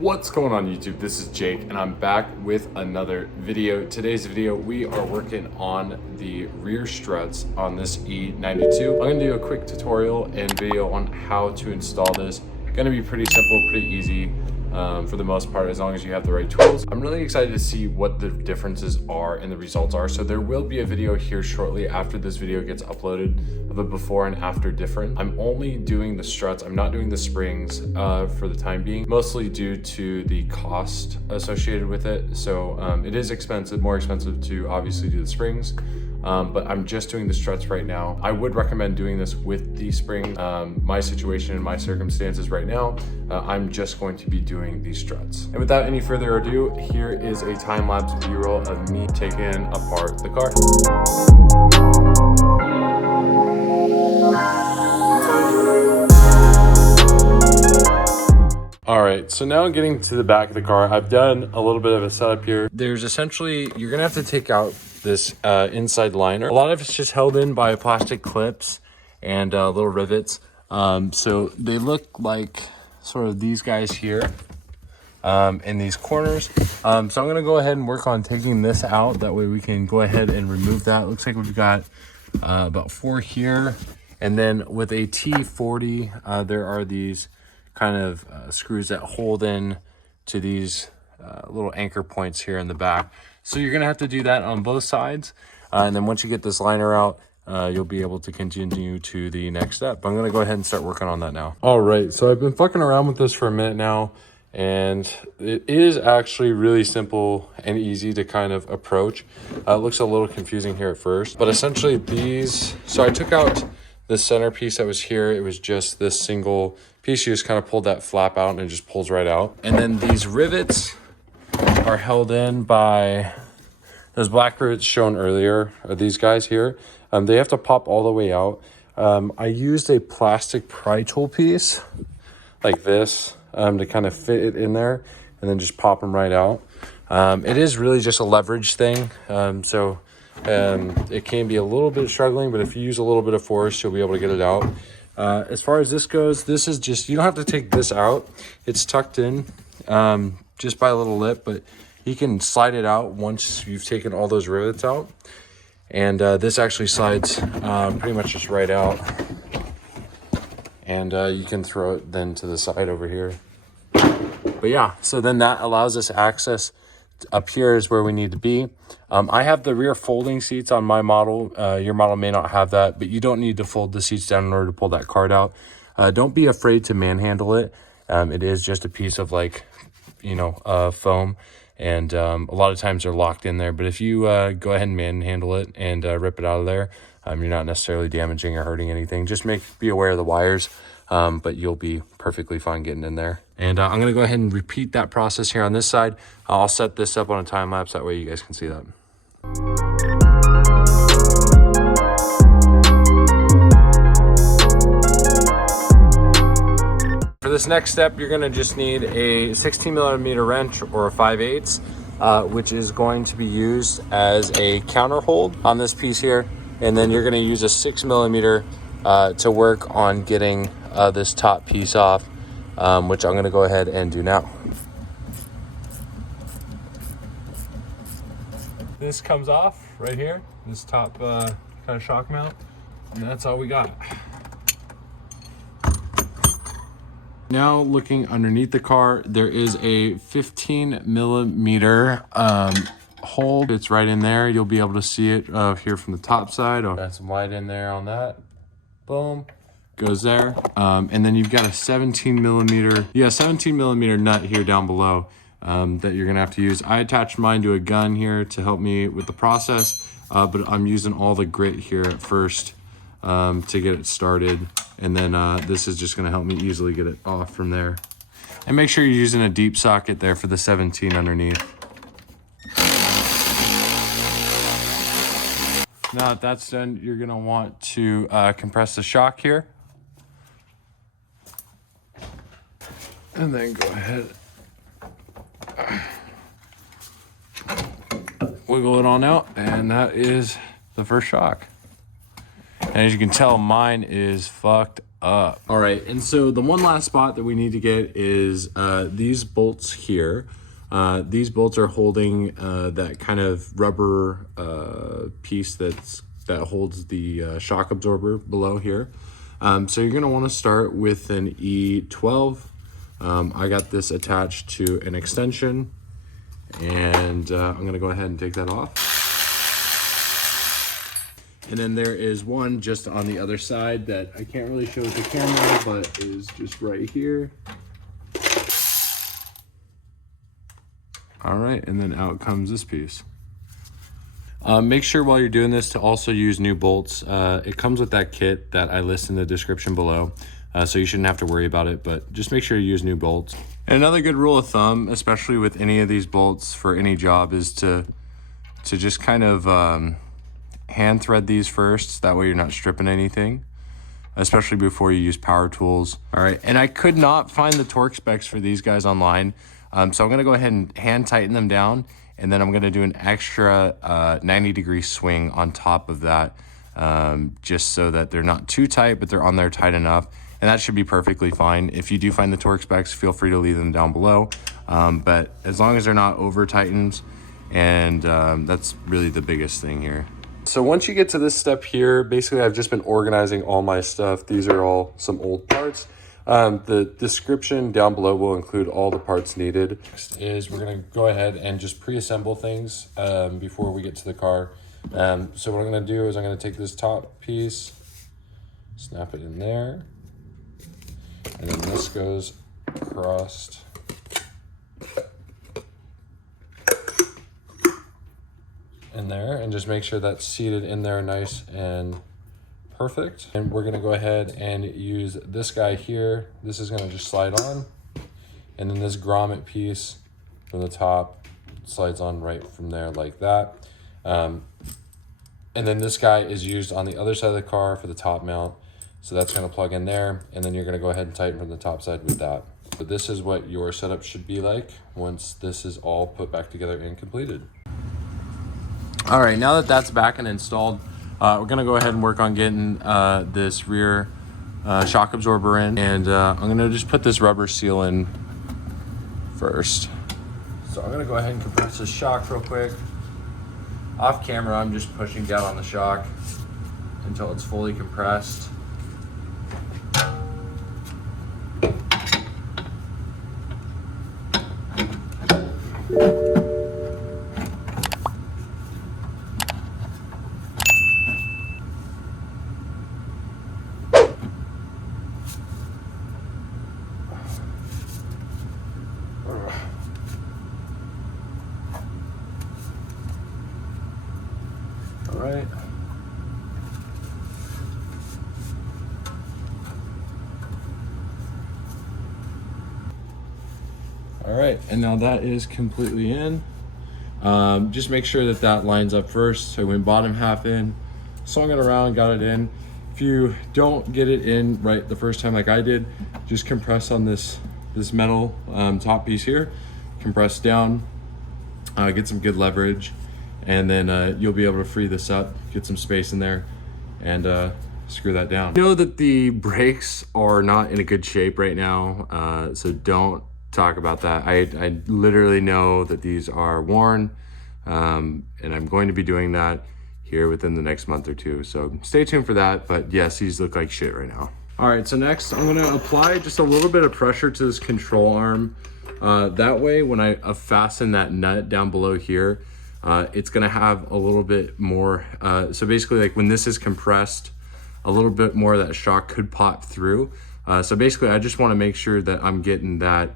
What's going on YouTube? This is Jake and I'm back with another video. Today's video, we are working on the rear struts on this E92. I'm gonna do a quick tutorial and video on how to install this. Gonna be pretty simple, pretty easy for the most part, as long as you have the right tools. I'm really excited to see what the differences are and the results are. So there will be a video here shortly after this video gets uploaded of a before and after difference. I'm only doing the struts. I'm not doing the springs for the time being, mostly due to the cost associated with it. So it is expensive, more expensive to obviously do the springs. But I'm just doing the struts right now. I would recommend doing this with the spring. My situation and my circumstances right now, I'm just going to be doing these struts. And without any further ado, here is a time-lapse B-roll of me taking apart the car. All right, so now getting to the back of the car, I've done a little bit of a setup here. There's essentially, you're gonna have to take out this inside liner. A lot of it's just held in by plastic clips and little rivets. So they look like sort of these guys here in these corners. So I'm gonna go ahead and work on taking this out. That way we can go ahead and remove that. Looks like we've got about 4 here. And then with a T40, there are these kind of screws that hold in to these little anchor points here in the back. So you're gonna have to do that on both sides. And then once you get this liner out, you'll be able to continue to the next step. I'm gonna go ahead and start working on that now. All right, so I've been fucking around with this for a minute now, and it is actually really simple and easy to kind of approach. It looks a little confusing here at first, but essentially these, so I took out the centerpiece that was here. It was just this single piece. You just kind of pulled that flap out and it just pulls right out. And then these rivets are held in by those black rivets shown earlier, are these guys here. They have to pop all the way out. I used a plastic pry tool piece like this to kind of fit it in there and then just pop them right out. It is really just a leverage thing. It can be a little bit struggling, but if you use a little bit of force, you'll be able to get it out. As far as this goes, this is just, you don't have to take this out. It's tucked in just by a little lip, but you can slide it out once you've taken all those rivets out. And this actually slides pretty much just right out. And you can throw it then to the side over here. But yeah, so then that allows us access up here is where we need to be. I have the rear folding seats on my model. Your model may not have that, but you don't need to fold the seats down in order to pull that card out. Don't be afraid to manhandle it. It is just a piece of foam, and a lot of times they're locked in there. But if you go ahead and manhandle it and rip it out of there, you're not necessarily damaging or hurting anything. Just be aware of the wires, but you'll be perfectly fine getting in there. And I'm gonna go ahead and repeat that process here on this side. I'll set this up on a time lapse, that way you guys can see that. For this next step, you're gonna just need a 16mm wrench or a 5/8, which is going to be used as a counter hold on this piece here. And then you're gonna use a 6mm to work on getting this top piece off, which I'm gonna go ahead and do now. This comes off right here, this top kind of shock mount, and that's all we got. Now looking underneath the car, there is a 15mm hole. It's right in there. You'll be able to see it here from the top side. I'll add some light in there on that. Boom, goes there. And then you've got a 17mm nut here down below that you're gonna have to use. I attached mine to a gun here to help me with the process, but I'm using all the grit here at first to get it started. And then this is just gonna help me easily get it off from there. And make sure you're using a deep socket there for the 17 underneath. Now that that's done, you're gonna want to compress the shock here. And then go ahead, wiggle it on out, and that is the first shock. And as you can tell, mine is fucked up. All right, and so the one last spot that we need to get is these bolts here. These bolts are holding that kind of rubber piece that holds the shock absorber below here. So you're gonna wanna start with an E12. I got this attached to an extension, and I'm gonna go ahead and take that off. And then there is one just on the other side that I can't really show with the camera, but is just right here. All right, and then out comes this piece. Make sure while you're doing this to also use new bolts. It comes with that kit that I list in the description below, so you shouldn't have to worry about it, but just make sure you use new bolts. And another good rule of thumb, especially with any of these bolts for any job, is to just kind of hand thread these first. That way you're not stripping anything, especially before you use power tools. All right, and I could not find the torque specs for these guys online. So I'm gonna go ahead and hand tighten them down, and then I'm gonna do an extra 90-degree swing on top of that, just so that they're not too tight, but they're on there tight enough. And that should be perfectly fine. If you do find the torque specs, feel free to leave them down below. But as long as they're not over tightened, and that's really the biggest thing here. So once you get to this step here, basically I've just been organizing all my stuff. These are all some old parts. The description down below will include all the parts needed. Next is we're gonna go ahead and just pre-assemble things before we get to the car. So what I'm gonna do is I'm gonna take this top piece, snap it in there, and then this goes across in there, and just make sure that's seated in there nice and perfect. And we're gonna go ahead and use this guy here. This is gonna just slide on, and then this grommet piece from the top slides on right from there like that. And then this guy is used on the other side of the car for the top mount. So that's gonna plug in there, and then you're gonna go ahead and tighten from the top side with that. So this is what your setup should be like once this is all put back together and completed. All right, now that that's back and installed, we're gonna go ahead and work on getting this rear shock absorber in, and I'm gonna just put this rubber seal in first. So I'm gonna go ahead and compress this shock real quick. Off camera, I'm just pushing down on the shock until it's fully compressed. All right. All right, and now that is completely in. Just make sure that that lines up first. So I went bottom half in, swung it around, got it in. If you don't get it in right the first time like I did, just compress on this metal top piece here, compress down, get some good leverage, and then you'll be able to free this up, get some space in there, and screw that down. I know that the brakes are not in a good shape right now, so don't talk about that. I literally know that these are worn, and I'm going to be doing that here within the next month or two, so stay tuned for that. But yes, these look like shit right now. All right, so next I'm gonna apply just a little bit of pressure to this control arm. That way when I fasten that nut down below here, it's gonna have a little bit more, so basically like when this is compressed, a little bit more of that shock could pop through. So basically I just wanna make sure that I'm getting that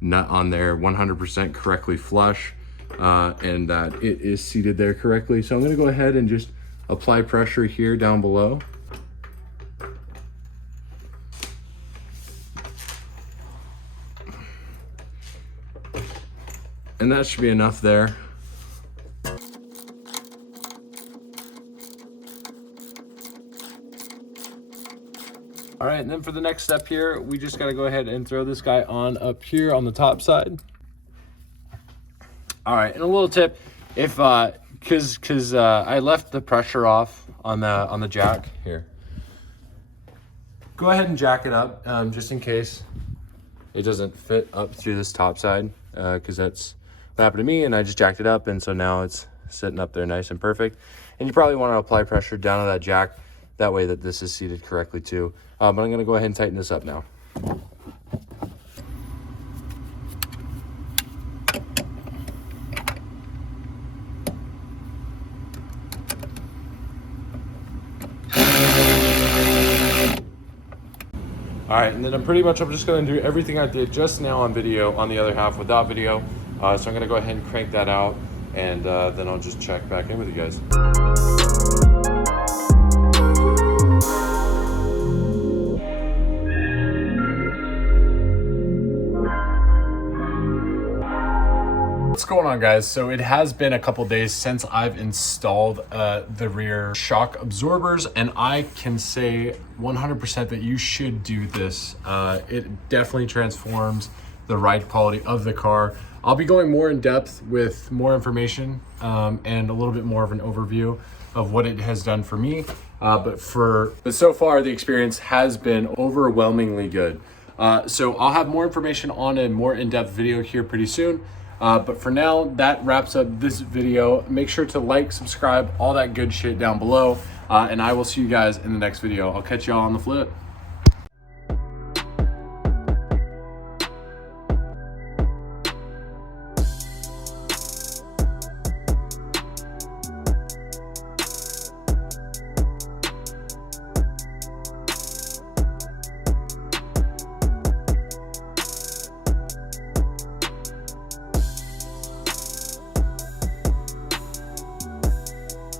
nut on there 100% correctly flush, and that it is seated there correctly. So I'm gonna go ahead and just apply pressure here down below. And that should be enough there. All right, and then for the next step here, we just gotta go ahead and throw this guy on up here on the top side. All right, and a little tip, if cause I left the pressure off on the jack here. go ahead and jack it up just in case it doesn't fit up through this top side, because that's what happened to me, and I just jacked it up, and so now it's sitting up there nice and perfect. And you probably want to apply pressure down to that jack, that way that this is seated correctly too. But I'm going to go ahead and tighten this up now. All right, and then I'm just gonna do everything I did just now on video, on the other half without video. So I'm gonna go ahead and crank that out, and then I'll just check back in with you guys. What's going on, guys? So it has been a couple days since I've installed the rear shock absorbers, and I can say 100% that you should do this. It definitely transforms the ride quality of the car. I'll be going more in depth with more information and a little bit more of an overview of what it has done for me. But so far the experience has been overwhelmingly good. So I'll have more information on a more in-depth video here pretty soon. But for now, that wraps up this video. Make sure to like, subscribe, all that good shit down below. And I will see you guys in the next video. I'll catch y'all on the flip.